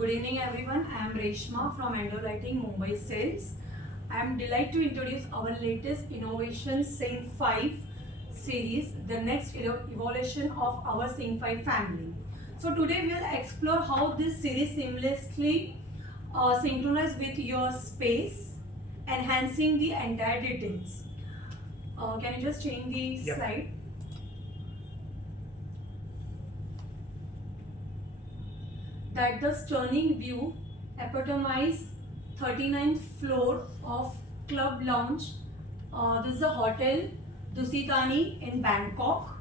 Good evening everyone, I am Reshma from Endo Lighting Mumbai Sales. I am delighted to introduce our latest innovation Sync 5 series, the next evolution of our Sync 5 family. So today we will explore how this series seamlessly synchronizes with your space, enhancing the entire details. Can you just change the slide? That the stunning view epitomizes 39th floor of Club Lounge. This is the Hotel Dusitani in Bangkok.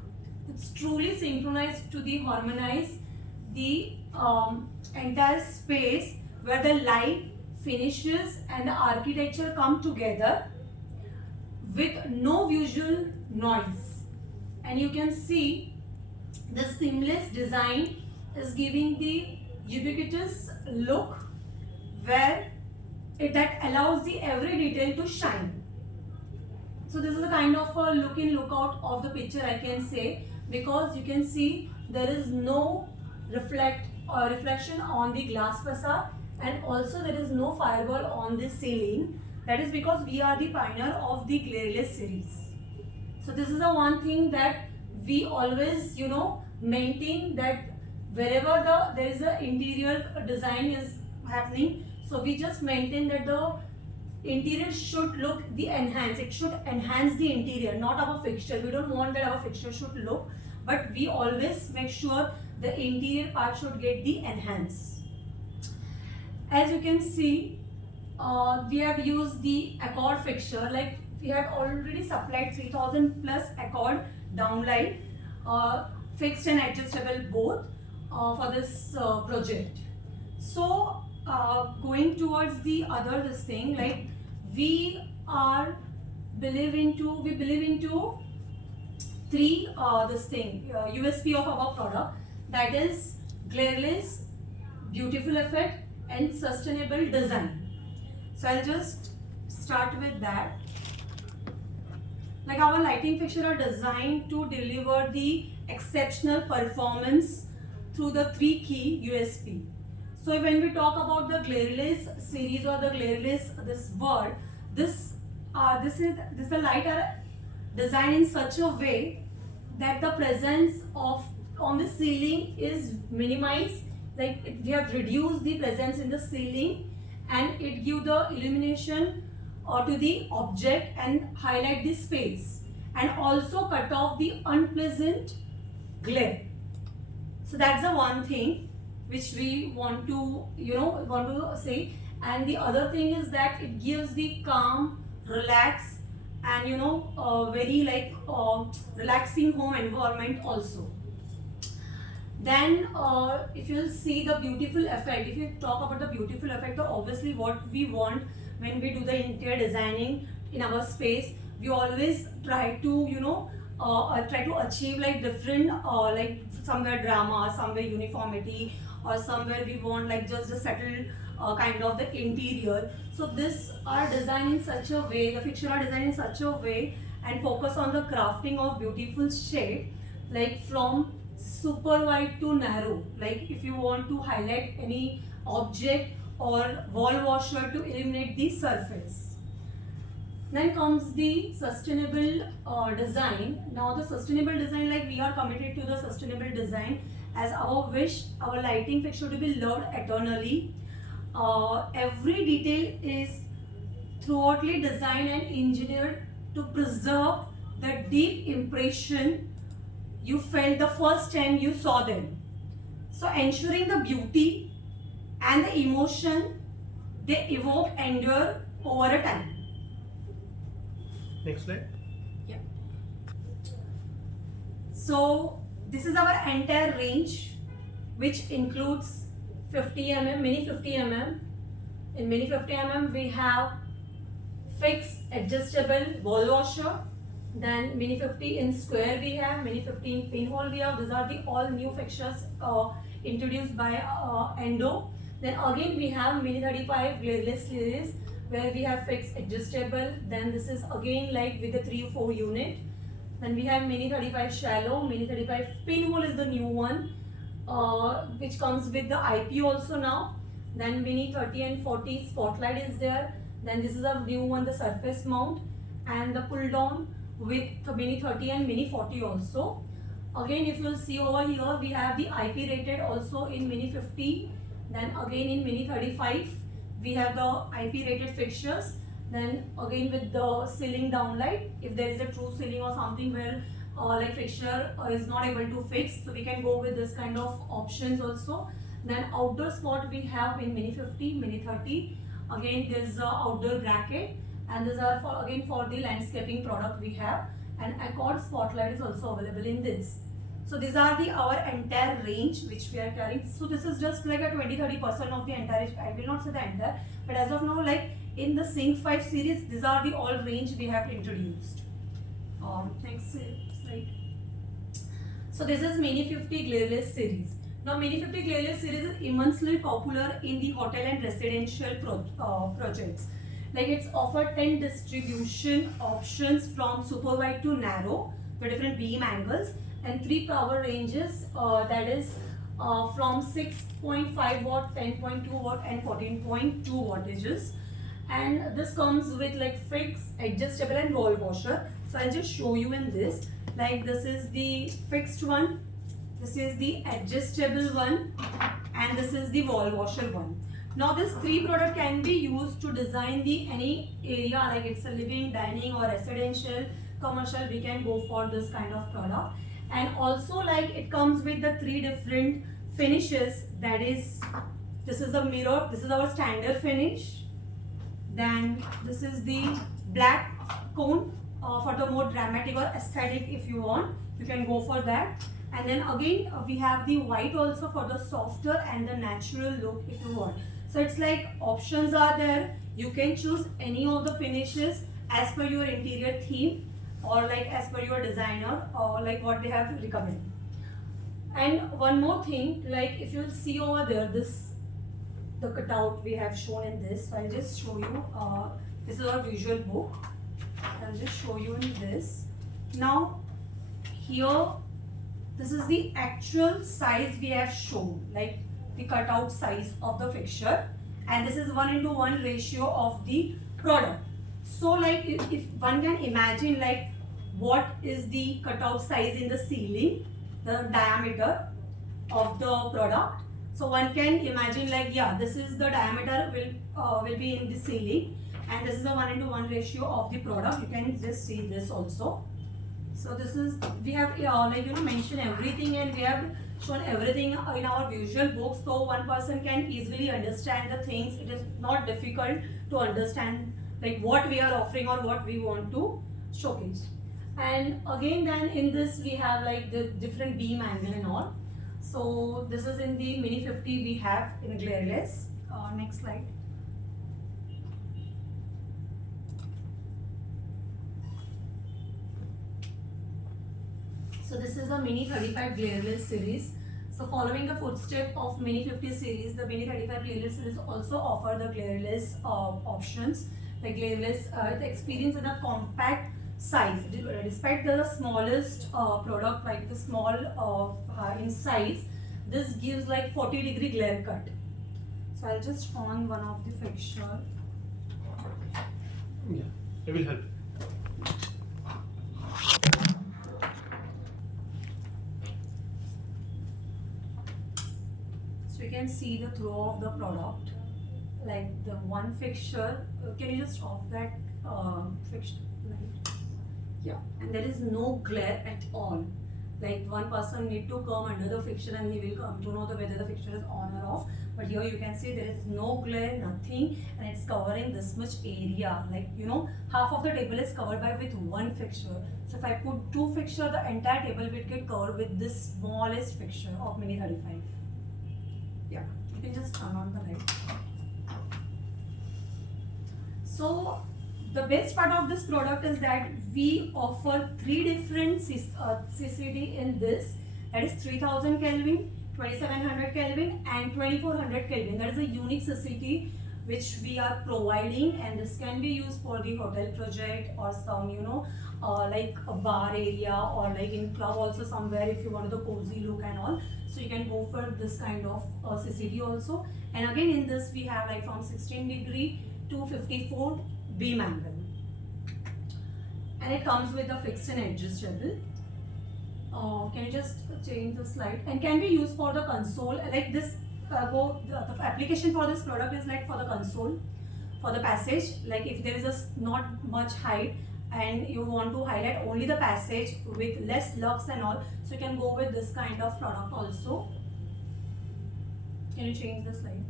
It's truly synchronized to the harmonize the entire space where the light, finishes and the architecture come together with no visual noise. And you can see the seamless design is giving the ubiquitous look where that allows the every detail to shine. So this is the kind of a look in look out of the picture I can say, because you can see there is no reflection on the glass facade, and also there is no fireball on the ceiling. That is because we are the pioneer of the glareless series. So this is the one thing that we always maintain, that wherever there is a interior design is happening, so we just maintain that the interior should look the enhance. It should enhance the interior, not our fixture. We don't want that our fixture should look, but we always make sure the interior part should get the enhance. As you can see, we have used the accord fixture. Like we have already supplied 3000 plus accord downlight, fixed and adjustable both for this project. So going towards the other this thing, like we believe into three USP of our product, that is glareless, beautiful effect and sustainable design. So I'll just start with that. Like our lighting fixture are designed to deliver the exceptional performance through the three key USP. So when we talk about the glareless series or the glareless this word, this the light are designed in such a way that the presence of on the ceiling is minimized. Like we have reduced the presence in the ceiling, and it give the illumination to the object and highlight the space, and also cut off the unpleasant glare. So that's the one thing which we want to say. And the other thing is that it gives the calm, relax and very like relaxing home environment also. Then if you'll see the beautiful effect, if you talk about the beautiful effect, so obviously what we want when we do the interior designing in our space, we always try to try to achieve like different like somewhere drama, somewhere uniformity, or somewhere we want like just a settled kind of the interior. So this are designed in such a way, the fixture are designed in such a way and focus on the crafting of beautiful shade, like from super wide to narrow. Like if you want to highlight any object or wall washer to illuminate the surface. Then comes the sustainable design. Now the sustainable design, like we are committed to the sustainable design as our wish, our lighting fixture to be loved eternally. Every detail is throughoutly designed and engineered to preserve the deep impression you felt the first time you saw them. So ensuring the beauty and the emotion they evoke endure over a time. Next slide. Yeah. So this is our entire range, which includes 50 mm, mini 50 mm. In mini 50 mm we have fixed adjustable wall washer. Then mini 50 in square we have, mini 50 in pinhole we have. These are the all new fixtures introduced by Endo. Then again we have mini 35 glareless series where we have fixed adjustable. Then this is again like with the 3 or 4 unit. Then we have mini 35 shallow, mini 35 pinhole is the new one, which comes with the IP also now. Then Mini 30 and 40 spotlight is there. Then this is a new one, the surface mount, and the pull down with the Mini 30 and Mini 40 also. Again, if you'll see over here, we have the IP rated also in Mini 50. Then again in Mini 35, we have the IP rated fixtures. Then again with the ceiling downlight, if there is a true ceiling or something where like fixture is not able to fix, so we can go with this kind of options also. Then outdoor spot we have in Mini 50, Mini 30. Again there's a outdoor bracket, and these are for again for the landscaping product we have, and Accord spotlight is also available in this. So these are the our entire range which we are carrying. So this is just like a 20-30% of the entire, I will not say the entire, but as of now, like in the Sync 5 series, these are the all range we have introduced. Next slide. So this is Mini 50 Glareless series. Now Mini 50 Glareless series is immensely popular in the hotel and residential projects. Like it's offered 10 distribution options from super wide to narrow for different beam angles, and 3 power ranges, that is from 6.5 watt, 10.2 watt and 14.2 wattages. And this comes with like fixed, adjustable and wall washer. So I'll just show you in this. Like this is the fixed one, this is the adjustable one, and this is the wall washer one. Now this 3 product can be used to design the any area, like it's a living, dining or residential, commercial, we can go for this kind of product. And also like it comes with the 3 different finishes, that is, this is a mirror, this is our standard finish. Then this is the black cone for the more dramatic or aesthetic, if you want, you can go for that. And then again we have the white also for the softer and the natural look if you want. So it's like options are there, you can choose any of the finishes as per your interior theme, or like as per your designer, or like what they have recommended. And one more thing, like if you'll see over there, this the cutout we have shown in this. So I'll just show you, this is our visual book. I'll just show you in this. Now here, this is the actual size we have shown, like the cutout size of the fixture, and this is 1:1 ratio of the product. So like if one can imagine like what is the cutout size in the ceiling, the diameter of the product. So one can imagine like, yeah, this is the diameter will be in the ceiling, and this is a 1:1 ratio of the product. You can just see this also. So this is, we have like mentioned everything, and we have shown everything in our visual book, so one person can easily understand the things. It is not difficult to understand like what we are offering or what we want to showcase. And again then in this we have like the different beam angle and all. So this is in the Mini 50 we have in Glareless. Next slide. So this is the Mini 35 Glareless series. So following the footstep of Mini 50 series, the Mini 35 Glareless series also offer the Glareless options. The Glareless, the experience in a compact size, despite the smallest product, like the small in size, this gives like 40-degree glare cut. So I'll just on one of the fixture. Yeah, it will help. So you can see the throw of the product, like the one fixture. Can you just off that fixture light? Yeah, and there is no glare at all. Like one person need to come under the fixture and he will come to know whether the fixture is on or off. But here you can see there is no glare, nothing, and it's covering this much area. Like half of the table is covered by with one fixture. So if I put 2 fixture, the entire table will get covered with this smallest fixture of Mini 35. Yeah, you can just turn on the light. So the best part of this product is that we offer 3 different CCD in this. That is 3000 Kelvin, 2700 Kelvin and 2400 Kelvin. That is a unique CCD which we are providing, and this can be used for the hotel project or some like a bar area, or like in club also somewhere if you want the cozy look and all. So you can go for this kind of CCD also. And again in this we have like from 16 degree to 54 beam angle, and it comes with a fixed and adjustable. Can you just change the slide? And can be used for the console, like this the application for this product is like for the console, for the passage, like if there is not much height and you want to highlight only the passage with less lux and all, so you can go with this kind of product also. Can you change the slide?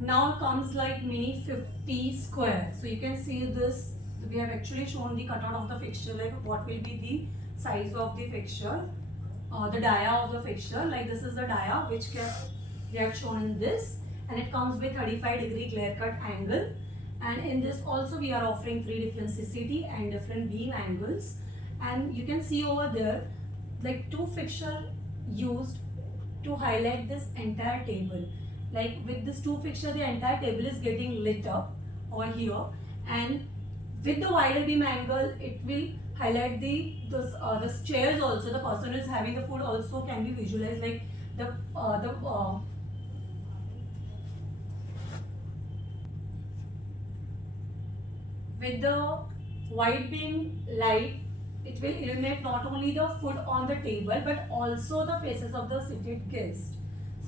Now comes like Mini 50 square. So you can see this, we have actually shown the cutout of the fixture, like what will be the size of the fixture, the dia of the fixture. Like this is the dia which we have shown in this, and it comes with 35-degree glare cut angle. And in this also we are offering 3 different CCD and different beam angles. And you can see over there like 2 fixture used to highlight this entire table. Like with this 2 fixture, the entire table is getting lit up over here, and with the wider beam angle it will highlight the chairs also. The person who is having the food also can be visualized, like with the wide beam light, it will illuminate not only the food on the table but also the faces of the seated guest.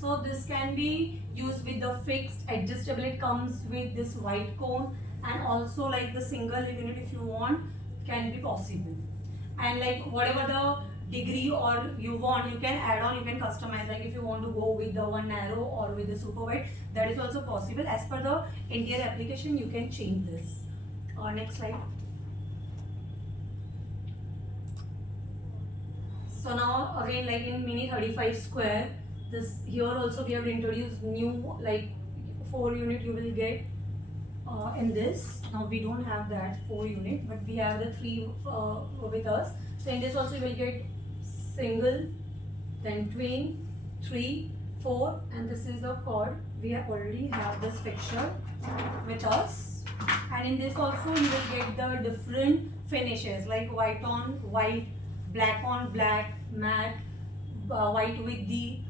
So this can be used with the fixed adjustable. It comes with this white cone, and also like the single unit if you want can be possible. And like whatever the degree or you want, you can add on, you can customize. Like if you want to go with the one narrow or with the super wide, that is also possible. As per the interior application, you can change this. Next slide. So now again, like in Mini 35 square, this here also we have introduced new like 4 unit you will get in this. Now we don't have that 4 unit, but we have the 3 with us. So in this also you will get single, then twin, 3, 4, and this is the cord. We already have this fixture with us. And in this also you will get the different finishes like white on white, black on black, matte, white with the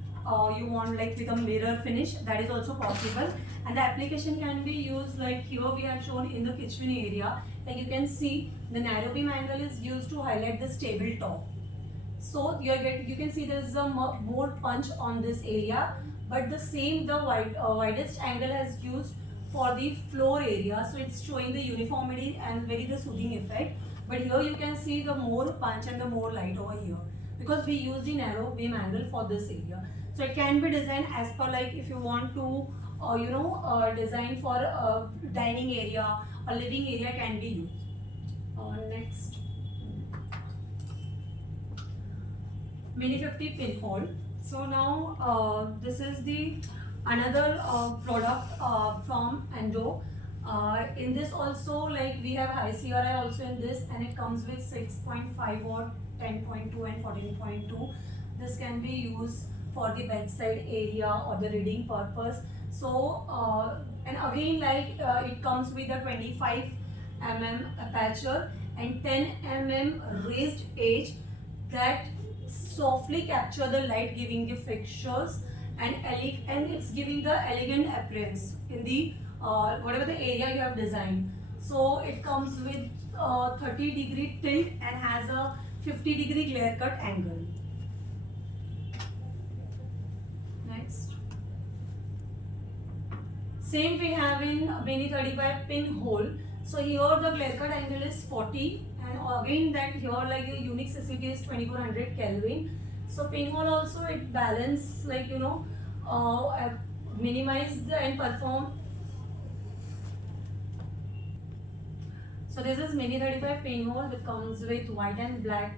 you want like with a mirror finish, that is also possible. And the application can be used like here we have shown in the kitchen area. Like you can see the narrow beam angle is used to highlight this tabletop. So you can see there is a more punch on this area, but the same the widest angle has used for the floor area, so it's showing the uniformity and very the soothing effect. But here you can see the more punch and the more light over here, because we use the narrow beam angle for this area. So it can be designed as per like if you want to design for a dining area or living area can be used. Next, Mini 50 pinhole. So now this is the another product from Endo. In this also like we have high CRI also in this, and it comes with 6.5 watt, 10.2 and 14.2. This can be used for the bedside area or the reading purpose. So and again like it comes with a 25 mm aperture and 10 mm raised edge that softly capture the light, giving the fixtures and it's giving the elegant appearance in the whatever the area you have designed. So it comes with 30-degree tilt and has a 50-degree glare cut angle. Next, same we have in Mini 35 pinhole. So here the glare cut angle is 40, and again that here like a unique CCD is 2400 Kelvin. So pinhole also it balance like minimize the and perform. So this is Mini 35 pinhole which comes with white and black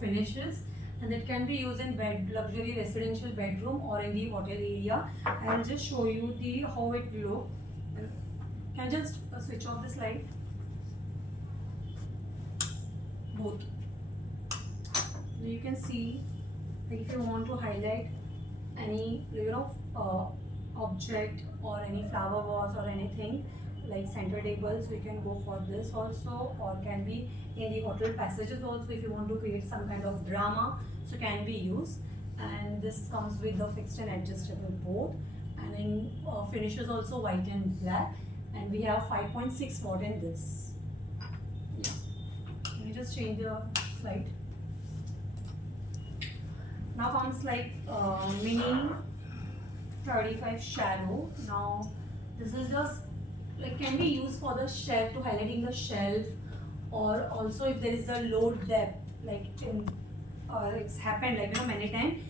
finishes, and it can be used in luxury residential bedroom or in the hotel area. I'll just show you the how it look. Can I just switch off this light? Both. You can see like if you want to highlight any object or any flower vase or anything like center tables, we can go for this also, or can be in the hotel passages also if you want to create some kind of drama, so can be used. And this comes with the fixed and adjustable both, and in finishes also white and black, and we have 5.6 watt in this. Yeah. Let me just change the slide. Now comes like mini 35 shallow. Now this is just like can be used for the shelf, to highlighting the shelf, or also if there is a low depth, like in it's happened like many times.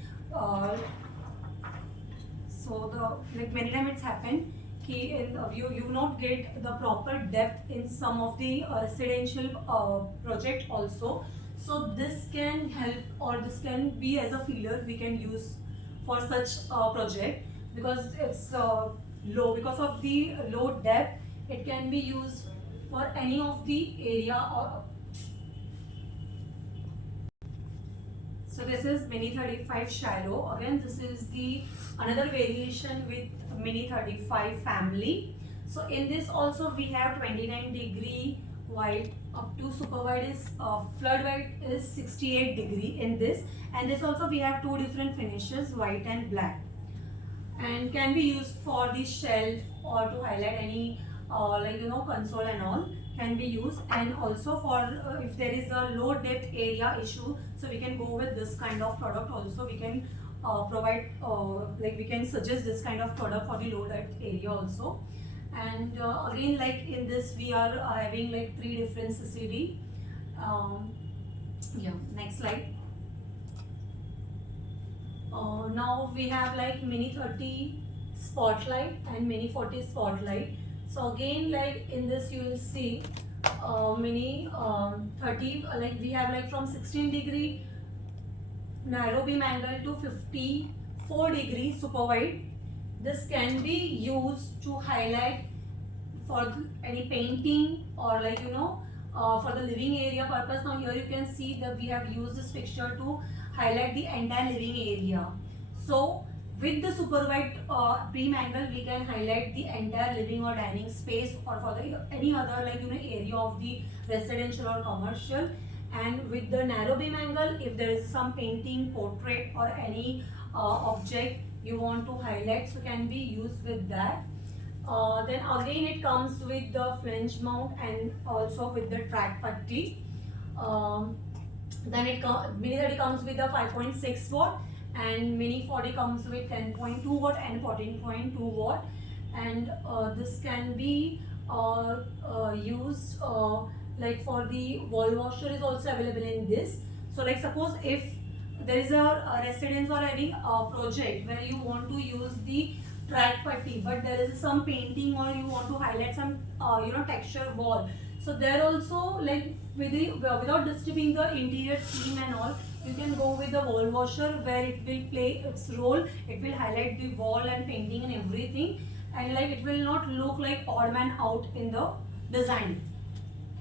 So the like many times it's happened in you not get the proper depth in some of the residential project also. So this can help, or this can be as a filler we can use for such project, because it's low, because of the low depth it can be used for any of the area. Or so this is mini 35 shallow. Again, this is the another variation with mini 35 family. So in this also we have 29-degree white up to super white is flood white is 68-degree in this, and this also we have two different finishes, white and black, and can be used for the shelf or to highlight any console and all can be used. And also for if there is a low depth area issue, so we can go with this kind of product also. We can provide like we can suggest this kind of product for the low depth area also. And again, like in this we are having like 3 different CCD. Yeah, next slide. Now we have like mini 30 spotlight and mini 40 spotlight. So again, like in this you will see mini 30, like we have like from 16-degree narrow beam angle to 54-degree super wide. This can be used to highlight for any painting or for the living area purpose. Now here you can see that we have used this fixture to highlight the entire living area. So with the super wide beam angle, we can highlight the entire living or dining space, or for the any other area of the residential or commercial. And with the narrow beam angle, if there is some painting, portrait or any object you want to highlight, so can be used with that. Then again it comes with the flange mount and also with the track putty. Then mini 30 comes with the 5.6 watt, and mini 40 comes with 10.2 watt and 14.2 watt. And this can be used like for the wall washer is also available in this. So like suppose if there is a residence or any project where you want to use the track putty, but there is some painting or you want to highlight some texture wall, so there also like without disturbing the interior theme and all, you can go with the wall washer where it will play its role. It will highlight the wall and painting and everything, and like it will not look like odd man out in the design.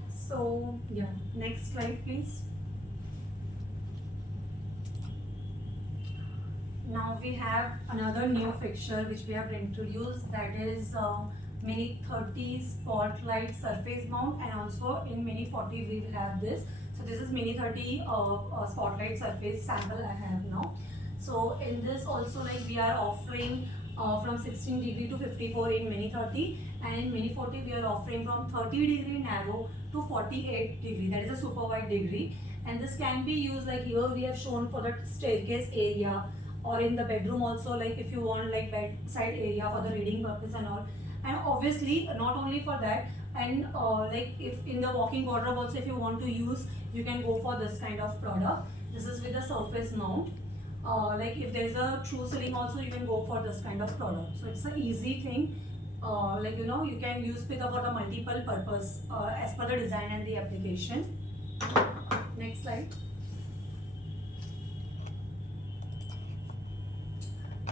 So yeah, next slide please. Now we have another new fixture which we have introduced, that is mini 30 spotlight surface mount, and also in mini 40 we will have this. So this is mini 30 spotlight surface sample I have now. So in this also like we are offering from 16-degree to 54 in mini 30, and in mini 40 we are offering from 30-degree narrow to 48-degree, that is a super wide degree. And this can be used like here we have shown for the staircase area, or in the bedroom also, like if you want like bedside area for the reading purpose and all. And obviously not only for that, and like if in the walking wardrobe also if you want to use, you can go for this kind of product. This is with the surface mount. Like if there is a true ceiling also, you can go for this kind of product. So it's an easy thing. Like you can use it for the multiple purpose as per the design and the application. Next slide.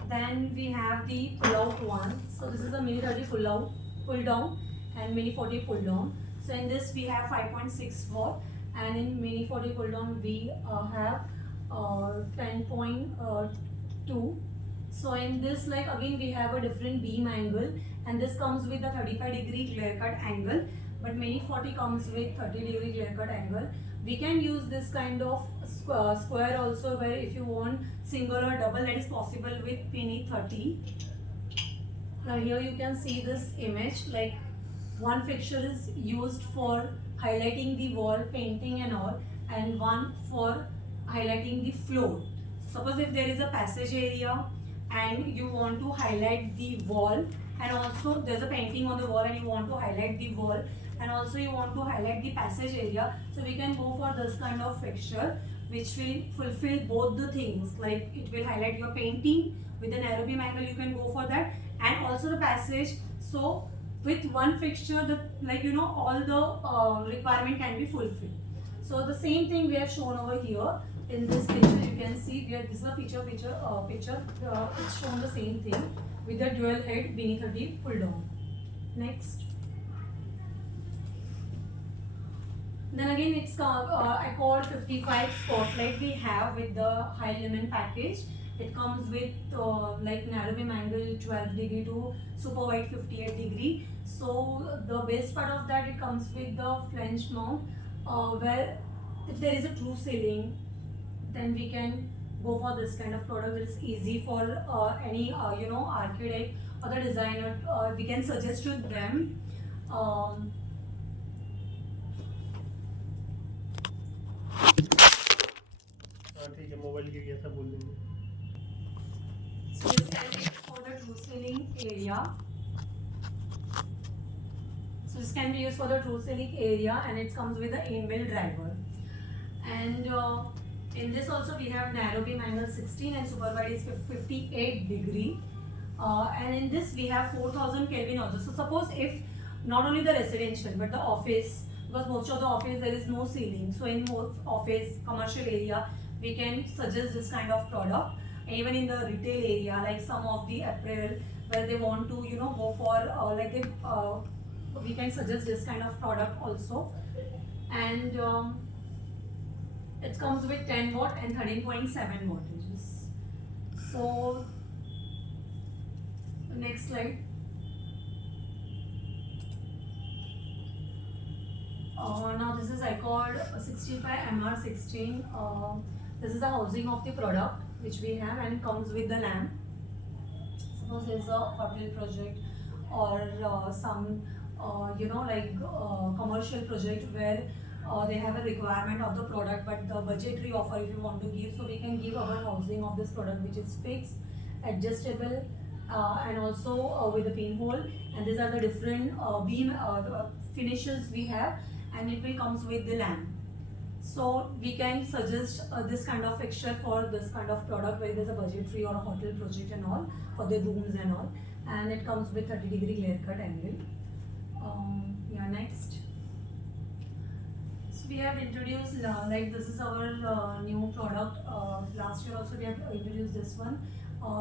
Then we have the pull out one. So this is a mini 30 pull down, and mini 40 pull down. So in this we have 5.6 watt, and in mini 40 pull down we have 10.2. So in this, like again we have a different beam angle, and this comes with a 35-degree glare cut angle, but Mini 40 comes with 30-degree glare cut angle. We can use this kind of square also, where if you want single or double, that is possible with Mini 30. Now here you can see this image, like one fixture is used for highlighting the wall, painting and all, and one for highlighting the floor. Suppose if there is a passage area and you want to highlight the wall, and also there's a painting on the wall and you want to highlight the wall, and also you want to highlight the passage area, so we can go for this kind of fixture which will fulfill both the things, like it will highlight your painting with an narrow beam angle, you can go for that, and also the passage. So with one fixture, the all the requirement can be fulfilled. So the same thing we have shown over here in this picture. You can see we have, this is a picture. It's shown the same thing with the dual head Mini 30 pull down. Next. Then again it's Accord 55 Spotlight we have with the high lumen package. It comes with like narrow beam angle 12 degree to super wide 58 degree. So the best part of that, it comes with the flange mount, where if there is a true ceiling, then we can go for this kind of product. It's easy for any architect or the designer. We can suggest to them. ठीक है, mobile के कैसा बोल देंगे. So this can be for the true ceiling area. So this can be used for the true ceiling area, and it comes with the in-built driver. And in this also we have narrow beam angle 16 and super wide is 58 degree. And in this we have 4000 Kelvin also. So suppose if not only the residential but the office, because most of the office there is no ceiling, so in most office commercial area we can suggest this kind of product. Even in the retail area, like some of the apparel where they want to go for we can suggest this kind of product also. And it comes with 10 watt and 13.7 wattages. So next slide. Now this is Accord 65 MR16. This is the housing of the product which we have, and comes with the lamp. Suppose there's a hotel project or some commercial project where they have a requirement of the product, but the budgetary offer if you want to give, so we can give our housing of this product which is fixed, adjustable, and also with a pinhole. And these are the different beam finishes we have, and it will comes with the lamp. So we can suggest this kind of fixture for this kind of product where there's a budgetary or a hotel project and all, for the rooms and all, and it comes with 30 degree glare cut angle. Yeah, next. So we have introduced this is our new product. Last year also we have introduced this one,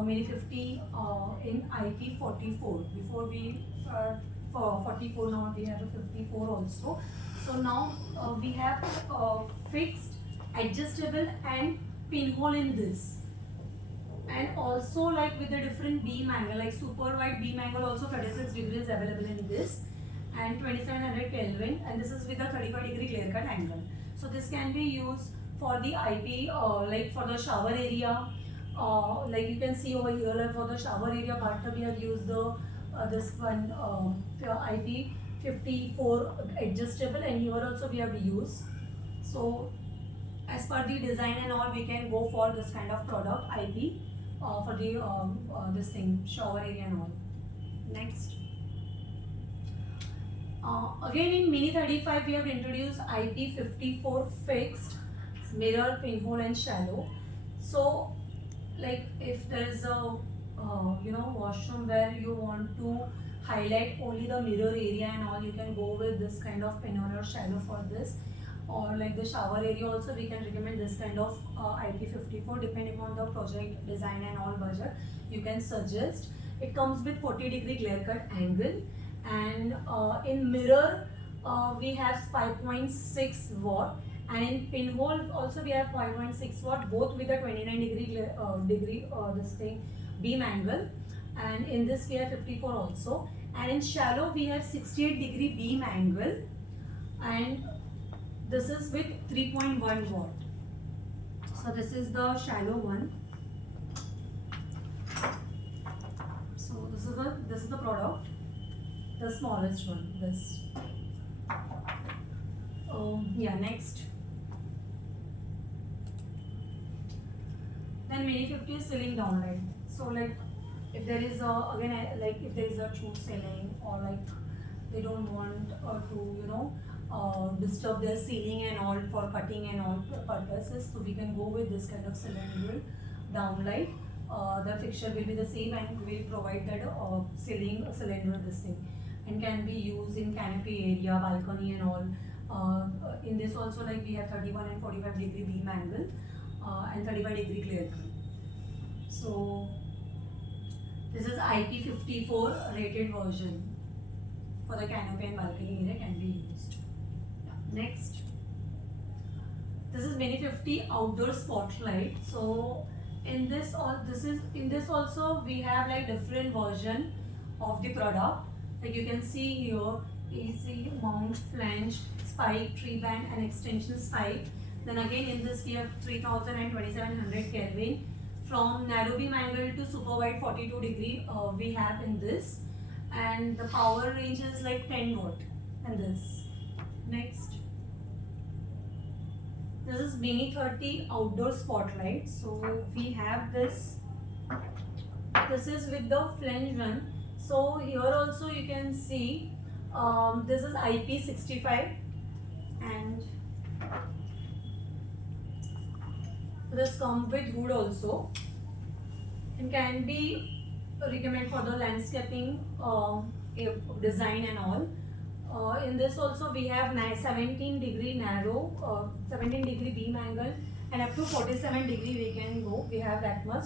Mini 50 in IP44. Before we for 44, now we have a 54 also. So now we have fixed, adjustable and pinhole in this, and also like with the different beam angle, like super wide beam angle also 36 degrees available in this, and 2700 Kelvin, and this is with a 35 degree glare cut angle. So this can be used for the IP like for the shower area, like you can see over here, like for the shower area bathtub we have used the this one IP 54 adjustable, and here also we have used. So as per the design and all, we can go for this kind of product IP for the this thing shower area and all. Next. Again in Mini 35 we have introduced IP 54 fixed, mirror, pinhole and shallow. So like if there is a washroom where you want to highlight only the mirror area and all, you can go with this kind of pinhole or shallow for this. Or like the shower area also, we can recommend this kind of IP54 depending on the project design and all budget. You can suggest. It comes with 40 degree glare cut angle, and in mirror we have 5.6 watt, and in pinhole also we have 5.6 watt, both with a 29 degree this thing, beam angle, and in this we have 54 also, and in shallow we have 68-degree beam angle, and this is with 3.1 watt. So this is the shallow one. So this is the product, the smallest one. This. Yeah, next. Then Mini 50 is ceiling downlight. So like if there is if there is a true ceiling, or like they don't want to disturb their ceiling and all for cutting and all purposes, so we can go with this kind of cylindrical downlight. The fixture will be the same, and we will provide that cylinder this thing, and can be used in canopy area, balcony and all. In this also, like we have 31 and 45-degree beam angle, and 35-degree clear cut. So this is IP54 rated version for the canopy and balcony area, can be used. Yeah. Next, this is Mini 50 outdoor spotlight. So in this also we have like different version of the product. Like you can see here, easy mount, flange, spike, tree band and extension spike. Then again in this we have 3000 and 2700 Kelvin. From narrow beam angle to super wide 42-degree we have in this, and the power range is like 10 watt in this. Next, this is Mini 30 outdoor spotlight. So we have this. This is with the flange one. So here also you can see this is IP65, and this comes with hood also, and can be recommended for the landscaping design and all. In this also we have 17-degree narrow, 17-degree beam angle, and up to 47-degree we can go. We have that much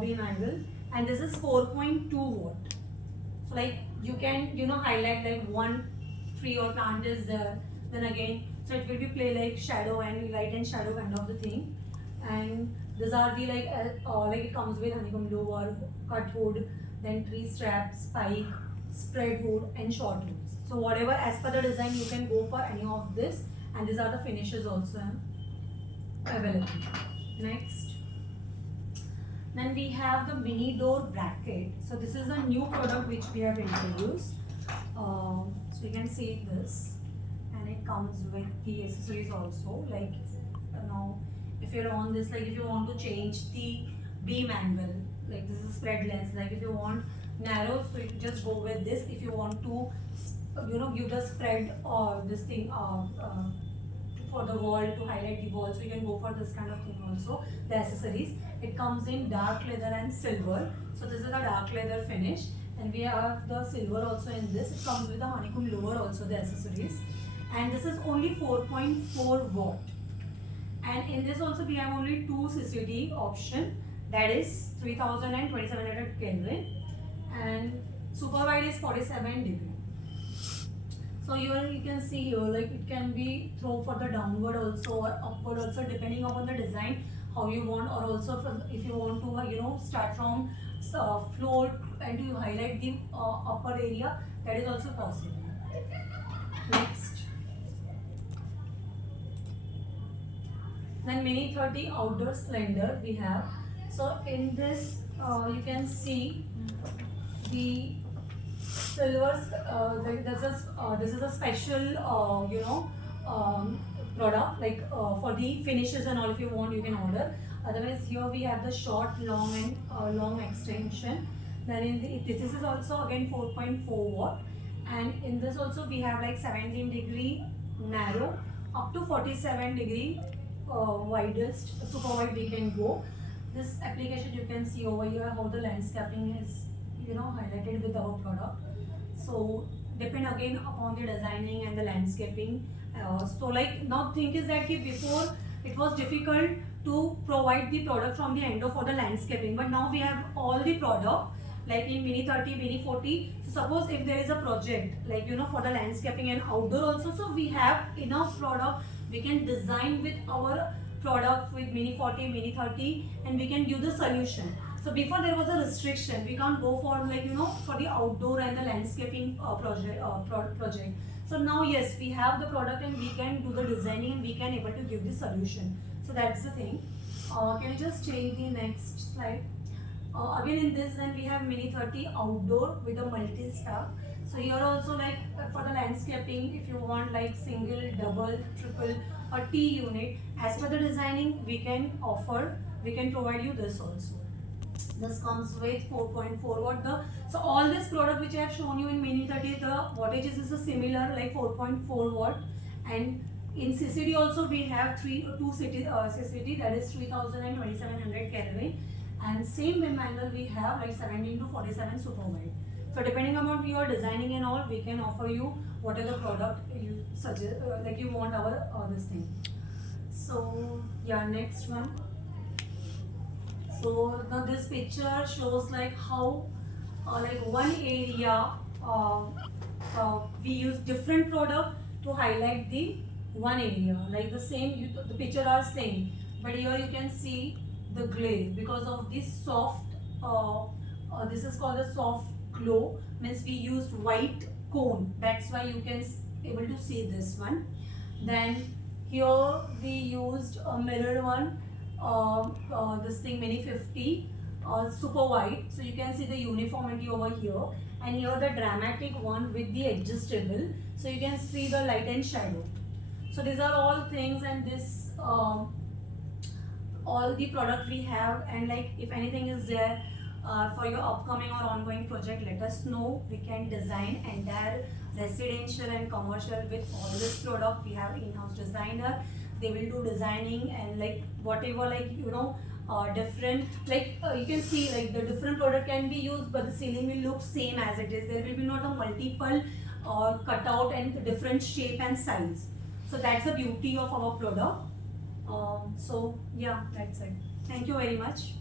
beam angle, and this is 4.2 watt. So like you can highlight like one tree or plant is there, then again so it will be play like shadow and light and shadow kind of the thing. And these are the like it comes with honeycomb lower, cut hood, then tree strap, spike, spread hood and short hoods. So whatever as per the design you can go for any of this, and these are the finishes also available. Next, then we have the mini door bracket. So this is a new product which we have introduced. So you can see this, and it comes with the accessories also. Like now, if you're on this, like if you want to change the beam angle, like this is spread lens. Like if you want narrow, so you just go with this. If you want to, give the spread or this thing for the wall to highlight the wall, so you can go for this kind of thing also. The accessories, it comes in dark leather and silver. So this is a dark leather finish, and we have the silver also in this. It comes with the honeycomb lower also, the accessories, and this is only 4.4 watt. And in this also we have only two CCD option, that is 3000 and 2700 Kelvin, and super wide is 47-degree. So here you can see here, like it can be throw for the downward also or upward also, depending upon the design how you want, or also if you want to start from floor and to highlight the upper area, that is also possible. Next, then Mini 30 outdoor cylinder we have. So in this you can see the silver. This is a special product, like for the finishes and all. If you want, you can order. Otherwise, here we have the short, long and long extension. Then this is also again 4.4 watt, and in this also we have like 17-degree narrow up to 47-degree widest, super wide we can go. This application you can see over here how the landscaping is highlighted with our product. So depend again upon the designing and the landscaping. So like now thing is that before it was difficult to provide the product from the endo for the landscaping, but now we have all the product like in Mini 30, Mini 40. So suppose if there is a project like for the landscaping and outdoor also, so we have enough product. We can design with our product with Mini 40, Mini 30, and we can give the solution. So before there was a restriction, we can't go for like for the outdoor and the landscaping project. So now yes, we have the product and we can do the designing and we can able to give the solution. So that's the thing. Can you just change the next slide? Again in this then we have Mini 30 outdoor with a multi-stack. So here also like for the landscaping, if you want like single, double, triple or T unit, as per the designing we can offer, we can provide you this also. This comes with 4.4 watt. So all this product which I have shown you in Mini 30, the wattages is a similar like 4.4 watt, and in CCD also we have CCD, that is 3000 and 2700 Kelvin, and same BIM angle we have like 17 to 47 super wide. So depending upon your designing and all, we can offer you whatever product you suggest, like you want our this thing. So yeah, next one. So now this picture shows like how like one area we use different product to highlight the one area, like the same the picture are same, but here you can see the glaze because of this soft this is called a soft glow, means we used white cone, that's why you can able to see this one. Then here we used a mirror one, this thing Mini 50 super wide, so you can see the uniformity over here, and here the dramatic one with the adjustable, so you can see the light and shadow. So these are all things, and this all the product we have, and like if anything is there for your upcoming or ongoing project, let us know. We can design entire residential and commercial with all this product. We have in-house designer, they will do designing and like whatever like different like you can see like the different product can be used, but the ceiling will look same as it is. There will be not a multiple cutout and different shape and size. So that's the beauty of our product. So yeah, that's it. Thank you very much.